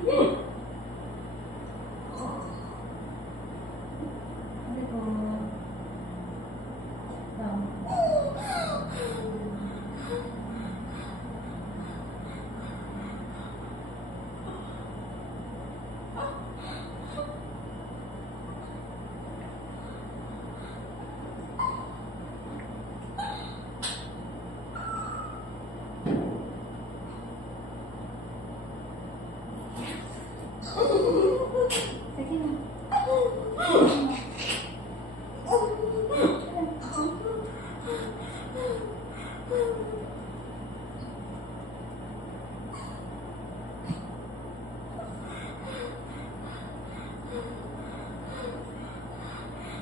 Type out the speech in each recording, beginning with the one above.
Very good. Down. Sige na.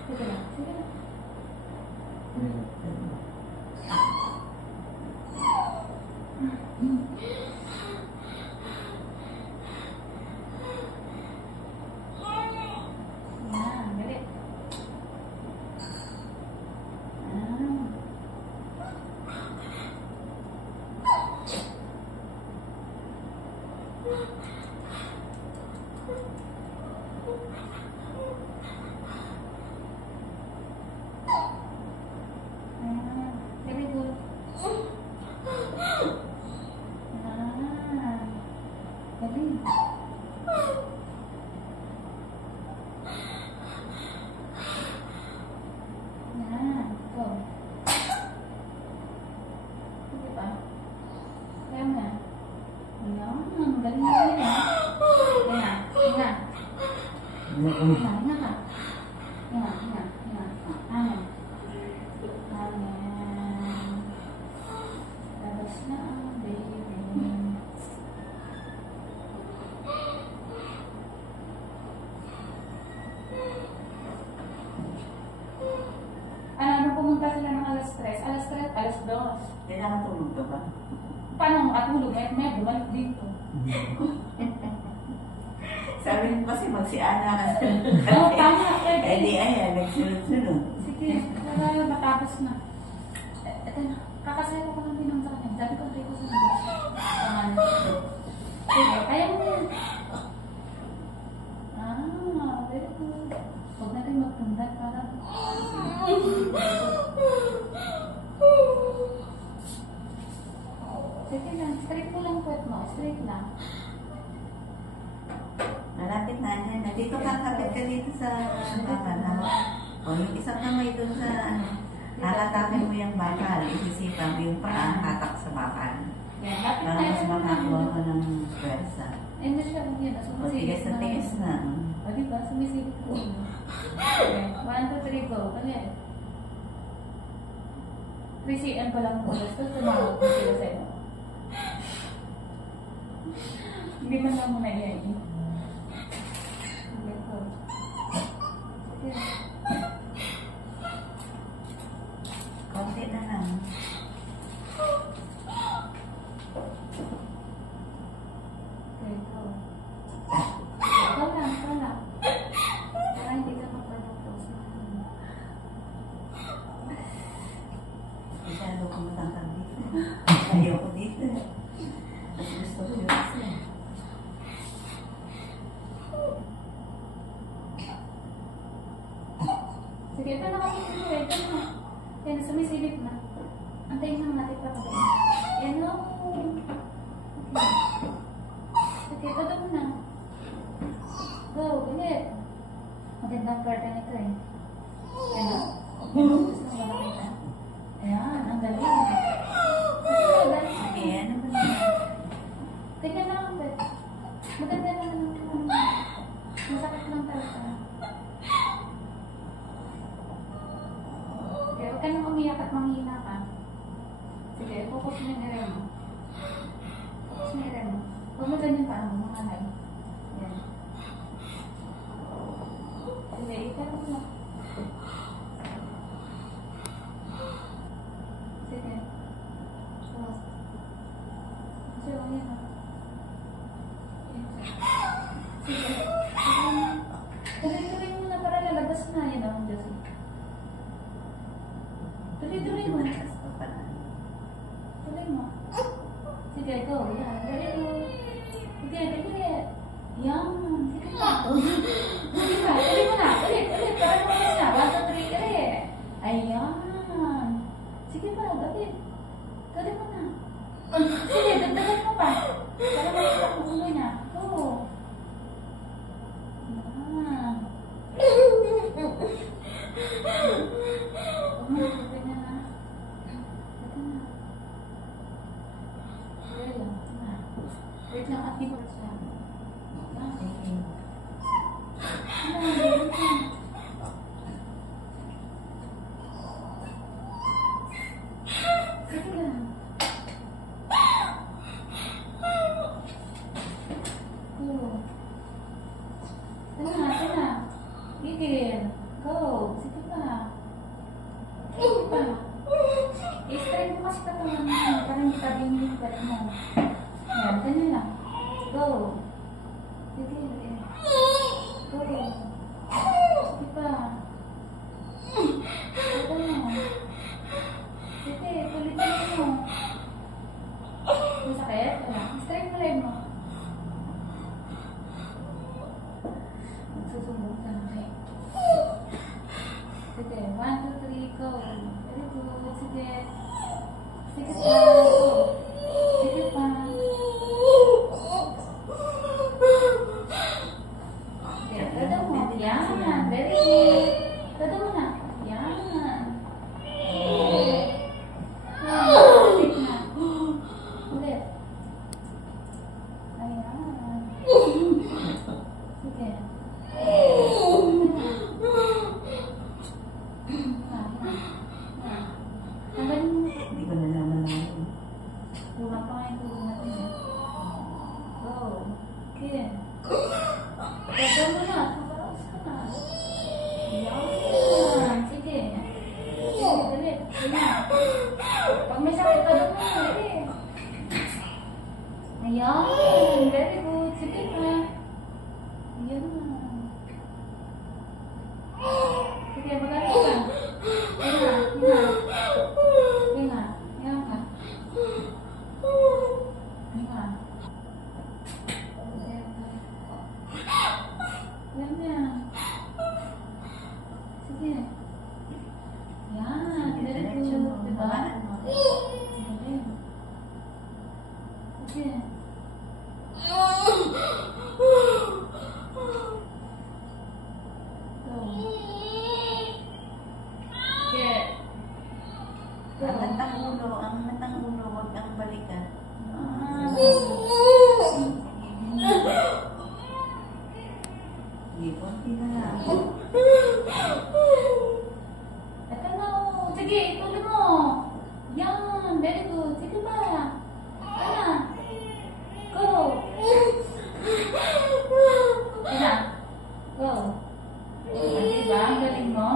Sige na. Sige na. Yan, dali. Very good. Dali. Yan, go. Sige pa. Kaya mo yan. Yan, galing na galing na. Hinga, hinga. Hinga, hinga ka. Hinga, hinga, hinga. Hangin. Hangin. Labas na, baby. Ano, pumunta sila ng alas 3, alas 3, alas 2. Kailangan tulog ka ba? Paano makatulog? May bumalik dito. Sabi mo kasi magsiana ka. Oo, tama. Eh di ayan, nagsunod-sunod. Sige, para matapos na. Ito na, kakasaya ko lang din ang sa kanya. Sabi ko, tayo ko sa labas. Sige, kaya mo yan. Very good. Huwag natin magpundat para... Sige lang, straight mo lang puwet mo. Straight lang. Malapit na yan. Nandito ka, kapit ka dito sa bakal. O yung isang kamay doon sa ano. Halatakin mo yung bakal. Isisipag yung paa, hatak sa bakal. Yan, lapit Para tayo mas sa makakuha ko ng pwersa. Eh, na siya, yun, O sumusilip tigas na tigas na. O, diba? Sumisilip ko. Okay. 1, 2, 3, go. Kanya. 3 cm pa lang po. Tapos tumawag ko sila sa'yo. Hindi man lang muna yan. Sige po. Sige. Konti na lang. Okay, go. Ikaw lang, ikaw lang. Para hindi ka magpapapos. Masyado ko matangkang dito. Ayoko dito. Mas gusto ko yun kasi. Sige, ito na kasi ito. Ito na. Yan, sumisilip na. Antayin lang natin pa kagayin. Yan o. Okay, todo mo na. Go, bilit. Magandang karta nito eh. Yan o. Gusto mo makita. Ayan, ang galing. Ito, galing. Sige, ano ba na? Tingnan lang ang bet. Maganda naman ang masakit lang talaga. Okay, huwag ka nang umiyak at manghina ka. Sige, focus mo yung ere mo. Focus mo yung ere mo. Huwag mo ganyan pa mo, mga halay. Yan. Sige, ikot mo lang. Sige. So, sige, huwag yan. Sige. Tuloy-tuloy mo na para lalabas na. Yan ang Diyos. Tuloy-tuloy mo. Gusto pa na. Tuloy mo. Sige, go. Yan. Very good. Sige, sige. Yan. Sige na. Sige na. Tuloy mo na. Ulit. Parang mo na. 1, 2, 3. Ulit. Ayan. Sige pa. Ulit. Tuloy mo na. Sige. Dagdagan mo pa. Para makita ang ulo niya. Go. Yan. Sige na na. Ito na. Wait lang, at di ba siya? Sige lang. Ito na. Gigil. Go. Sige pa. Sige pa. I-strain mo kasi katawan mo. Parang hindi tabi yung ba't mo. Ayan, ganyan lang. Go. Sige. Go. Sige pa. Ito mo. Sige, tulitin mo. Masakit? Wala. I-strain mo leg mo. Magsusumbong ka na kayo. Sige, 1, 2, 3, go. Very good. Sige. Sige pa. Sige pa. Sige, todo mo. Yan. Very good. Todo mo na. Yan. Ulit na. Ulit. Ayan. Sige. Hindi ko na naman lang. Kulang pa nga yung tulong natin eh. Go. Okay. Ganda mo na. Kaparaos ka na. Ayan. Sige. Sige, dali. Sige. Pag may sakit ka doon mo, dali. Ayan. Very good. Sige pa. Ayan. Sige, magaling ka. Ayan. Ayan. Sige nga. Ayan ka. Ayan. Ayan na. Sige. Ayan. Very Diretso mo. good. Diba? Hawakan mo. Galing. Sige. Go. Sige. Go. Ang matang ulo, huwag kang balikan. Hindi, konti na lang. Ito na. Sige, ituloy mo. Yan. Very good. Sige pa. Ano? Go. Ano? Go. Diba? Ang galing mo.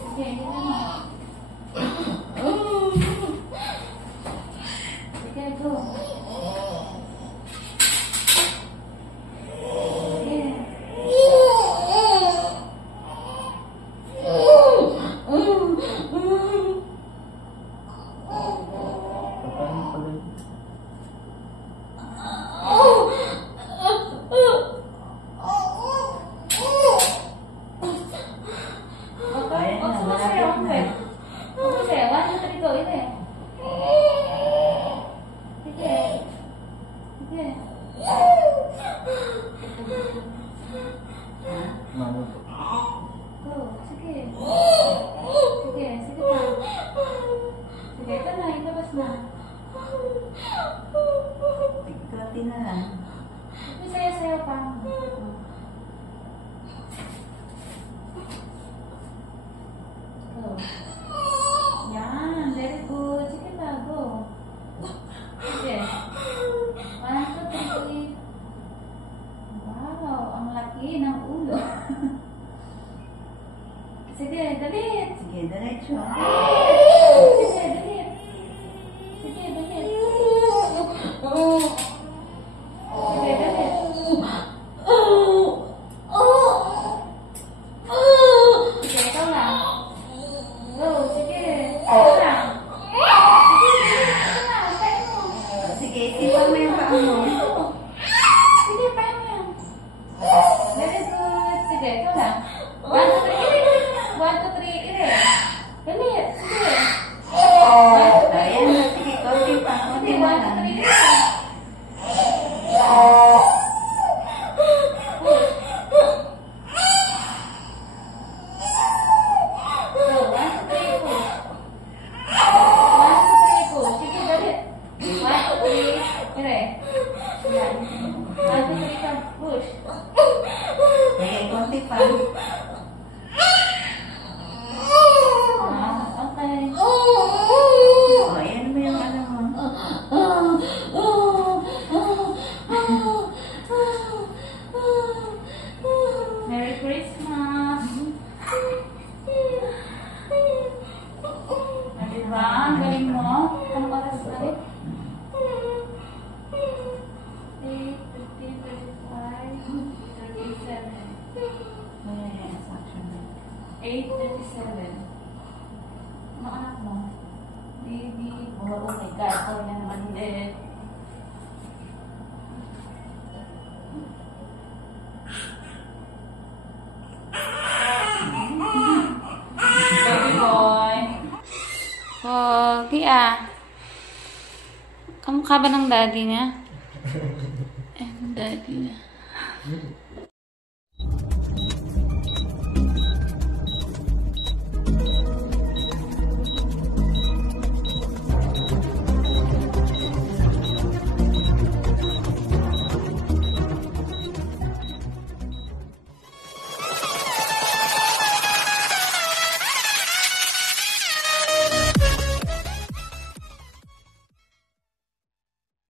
Sige, ito na. Sige, go. Sige. Paano pala? Huwag sumasayaw, Uncle. Huwag sumasayaw. 1, 2, 3, go. Ito eh. Sige. Sige. Mano po. Go. Sige. Sige. Sige pa. Sige. Ito na. Ilabas na. Konti na lang. May sayaw-sayaw pa. Go. Yan. Very good. Sige pa. Go. Sige. 1, 2, 3. Wow. Ang laki ng ulo. Sige. Dalit. Sige, diretso. Sige. Dalit. Sige. Dalit. Sige. Dalit. Sige. Ikaw lang. push. Eh, konti pa. Okay. O, ayan mo yung ano mo. Merry Christmas. Diba? Ang galing mo. Anong oras na rin? 8, 15, 35, 37. Ayan, suction na. 8:37. Ano anak mo? Baby. Oh my God. Sorry na naman ulit. Baby boy. Pogi ah. Kamukha ba ng daddy niya? Eh, daddy niya.